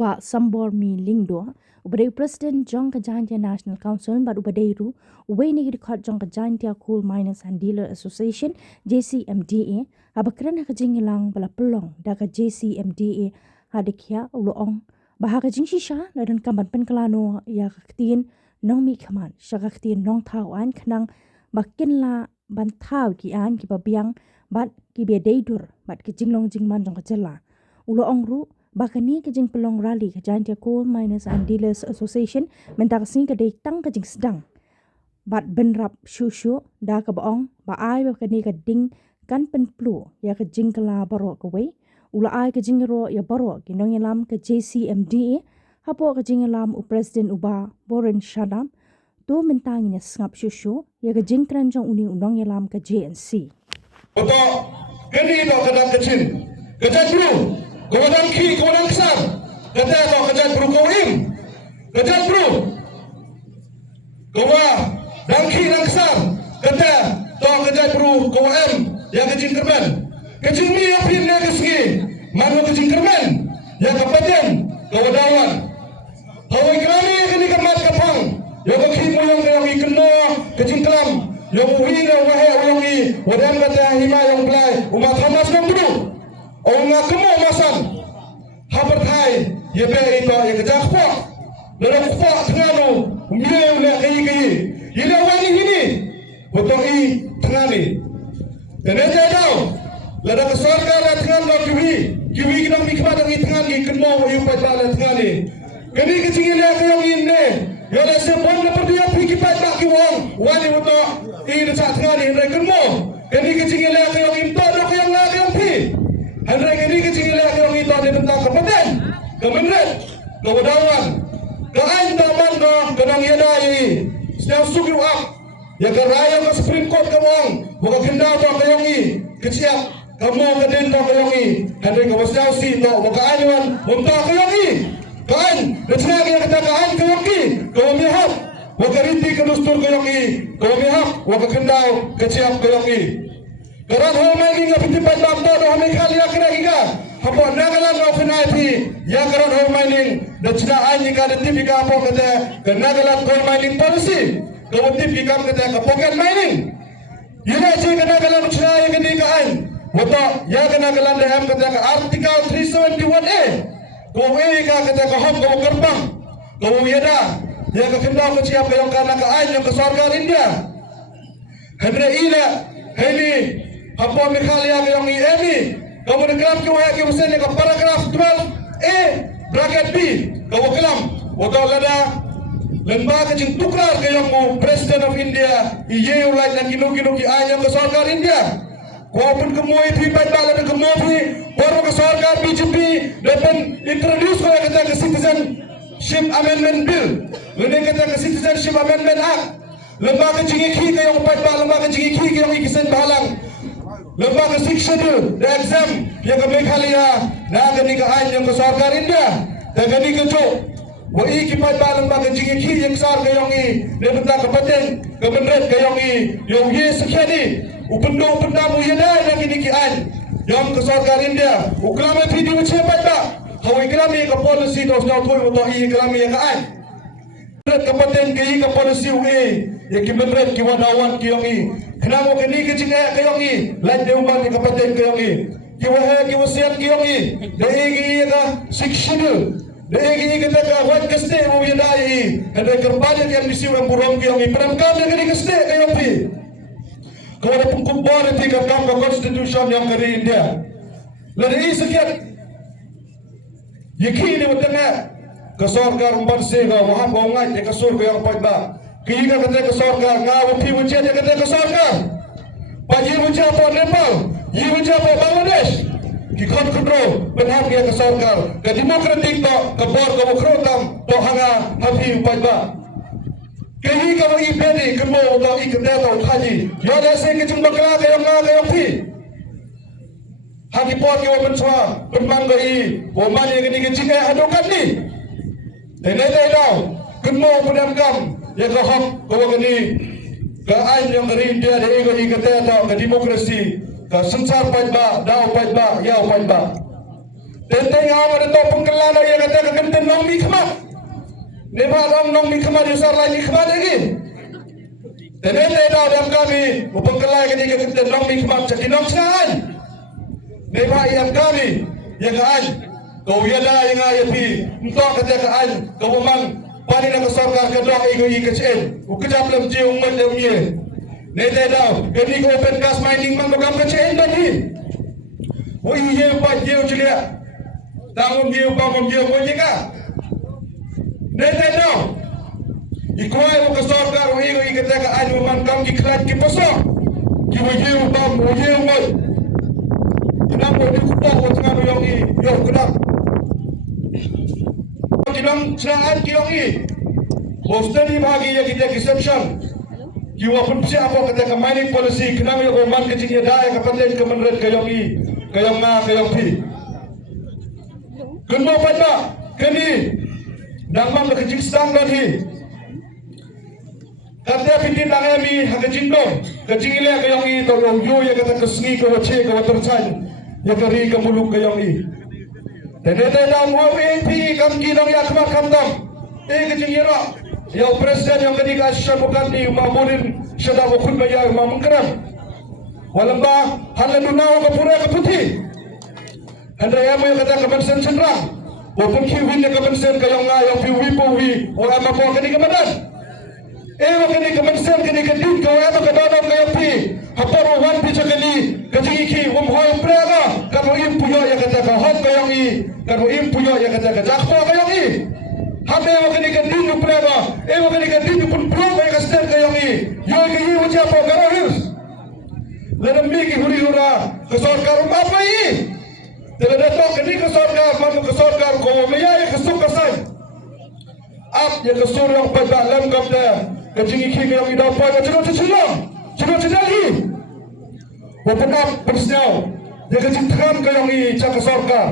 uba sambor mi lingdo ubade president John Kajantia National Council bad ubadeiru uwe ni record John Kajantia Coal Miners and Dealer Association JCMDA abakran kajingilang bala pelong daga JCMDA hadikia uloong bahaga jingshisha ladan kamban penkelano ya kaktiin nong mi kaman syakaktiin nong tawan kenang bakinla bantau ki an ki babiang bat ki bedeidur bat ki jinglong jingman jong kajela uloong ru bakani kejing pelong rally Kajantia Coal Miners and Dealers Association mentaksi kedai tang kejing sedang bat benrap syusyu da kebaong ba ai bakani keding kan penplu ya kejing kela baro kewe ula ai kejing ro ya baro kinong yalam ke JCMDA hapo kejing yalam u president uba Boren Shadam tu mentangin sngap syusyu ya kejing keranjong uni unong yalam ke JNC Oto kini to kadang kecil kejang bro Kemudian ki, kemudian kesar. Kata kau kerja bro kau im. Kerja bro. Kau dan ki dan kesar. Kata kau kerja bro kau im. Yang kecil kerman. Kecil ni yang pindah ke sini. Mana kecil kerman. Yang kepaten kau dawan. Kau ikrami kini kemat kapang. Yang ki mu yang kau ikno kecil kelam. Yang wina wahai orang ni. Wadan kata hima yang belai. Umat Hamas yang bro. Orang kemo masan habar thai ye be ito ye kejak kwa dalam kwa tengano mie ule kai ile wani hini betul i tengani kene jadau lada ke sarkar la tengan lo kiwi kidang mikmat ang tengan gi kemo yu pada la tengani kene kecing ile kayong inne yo le se bon na perdia piki pada ki wong wani betul i de sak tengani re kemo kene kecing ile kayong imto do kayong la kayong pi Henry kini kecil lagi orang itu ada tentang kompeten, kemenret, kewedawan, keain taman ke kenang yadai, sedang sugi up, ya keraya ke Supreme Court kemong, buka kendal to kayongi, keciap, kamu kedin to kayongi, Henry kewasjau si to buka anyuan, muntah kayongi, kain, receh yang kata kain kayongi, kau mihap, buka riti kedustur kayongi, kau mihap, buka kendal keciap kayongi. Kerana hal mining yang bertimbang dalam tu, hal mikal yang kena hingga. Apa nagalan yang kena itu, yang kerana hal mining dan cina anjing ada tip hingga apa kata nagalan coal mining policy. Kau tip hingga kata kepoket mining. Ia je nagalan cina yang kena hinggaan. Betul, yang nagalan dalam kata artikel 371A. Kau hingga kata kau kau gerbang, kau yada. Yang kena kau siap yang kena kean yang kesorgar India. Henry ila, Henry. Apa mikal yang ini? Kamu deklam kau yang kau sen yang paragraf 12A bracket B. Kau kelam, waktu lada lembaga kecil tukar kau mu President of India. Ia ulai dan kinu ki ayam ke sarkar India. Kau pun kemui pipat bala dan kemui baru ke sarkar BJP dan introduce kau yang kata ke Citizenship Amendment Bill. Ini kata ke Citizenship Amendment Act. Lembaga jingiki kau yang pipat bala lembaga jingiki kau yang ikisen bahalang. Lembaga Section the exam yang kami khalia na gani ka ain yang sarkar India ta gani ka jo wa i ki pat ba lembaga jingi ki yang sar ka yongi ne benda kapaten kemenret ka yongi yong ye sekhani upendo mu yada na gani ki ain yang ka sarkar India uklame video che pat ba hawi klame ka policy dos na thoi to i klame ka ain kapaten ki ka policy we yang kemenret ki wadawan ki yongi Kenapa kini kecing kayongi, lain deuman yang kapaten kayongi, kiwasiat kayongi, dahigi ka sikshidul, dahigi kita ka wat kaste mo yadai, ada kerbalik yang disiwang burong kayongi, peramkam yang kini kaste kayongi. Kau ada pengkumpul di kam ka konstitusi yang kari India. Lalu sekian, yakini bertengah, kesorkar umpan sega, waham bongai, kasur kayong pagba. Kini kata ke sarkar, ngawal pi wujud dia kata ke sarkar. Bagi wujud apa Nepal, ye wujud apa Bangladesh. Kikon kontrol, benham dia ke sarkar. Ke demokratik to, ke bor ke mukrotam, to hanga hafi upaiba. Kini kalau ipedi, kemo atau ikutnya atau haji. Yo desa kecil bakla kayong pi. Hagi pot kau mencua, berman gai, waman yang kini kecil hadokan ni. Tenai tau, kemo penamkam. Ya kaham kau gani keain yang dari India dari ego ikatnya atau ke demokrasi ke sensar pajba dau pajba ya pajba Tentang apa ada tau pengkelan yang kata kenten nong mi kemat. Nema nong mi kemat di usar lain mi kemat lagi. Tentang dah dalam kami pengkelan yang kenten nong mi kemat jadi nong sekarang. Nema yang kami yang kan kau yada yang ayat pi untuk kata kan kau memang pani nak sorga kedua ego kecil. Ukejap dalam jiwa umat dalam dia. Nete dah kini kau open cast mining mang kau kecil tadi. Oh iya pak dia celia. Tanggung dia bangun dia pun jika. Nete dah. Ikuai muka sorga ego kata kan memang kau kiklat kipasok. Kiwa dia bam dia umat. Kenapa dia kutak tengah yang ni? Yo kenapa? Kinam serangan kilong ni. Boston ni bagi yang kita exception. Kiwa pun siapa kata ke mining policy kenapa yang roman kecilnya dah yang kapten kementerian kayong ni, kayong na kayong pi. Kenapa pada kini damam kecil sedang lagi. Kata pinti tangami hakajin dong. Kecil ile kayong ni tolong yo yang kata kesengi kewace kewatercan. Yang dari kemuluk kayong ni. Tenete dalam HP kam kinong yakmat kamdam. Kecing ira. Yang presiden yang ketika syabukan ni mamurin syada bukun bayar mamungkeram. Walamba haladunau kapura kaputi. Anda yang mau kata kebensen cenderang. Walaupun kiwin yang kebensen kayong ngayong piwi-piwi. Orang apa kini kebadan. Wakini kebensen kini kedin kau apa kedalam kayong pi. Haparo wan pi cakali. Kecing iki umhoy praga. Karo im puyo yang kata kahon kayong i. Karo im puyo yang kata kajakpo kayong i. Hame wakini kedin praga. Wakini kedin pun puyo yang kaster kayong i. Yo kayi wajah po karo hirs. Lenam miki huri hura. Kesor karo apa i. Teledato kini kesor karo mamu kesor karo kowo maya yang kesuk kasay. Ap yang kesur yang pada lam kapda. Kecing iki kayong i dapat kecil cilang. Cina lagi. Walaupun ap bersnyau. Dia kecil tekan kayong i cakap sorka.